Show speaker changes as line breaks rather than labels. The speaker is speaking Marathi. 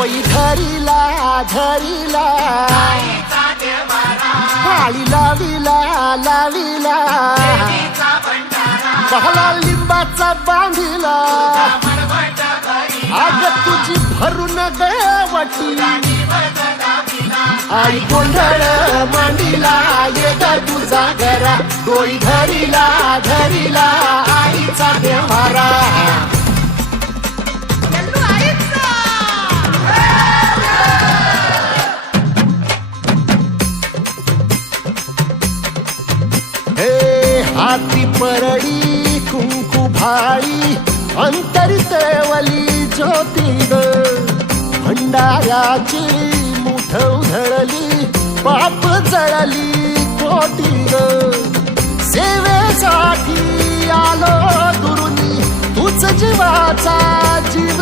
डोई धरीला धरीला। काळी लाविला लाविला। पहला लिंबाचा बांधिला। आग तुझी भरून देवटी। आई गोंधळ मांडिला येत तुझा घरा डोई धरीला धरीला। हे हाती परळी कुंकू भाळी अंतरतेवली ज्योती ग. भंडाऱ्याची मुठ उधळली पाप जळली कोटी ग. सेवेसाठी आलो दुरुनी तूच जीवाचा जीव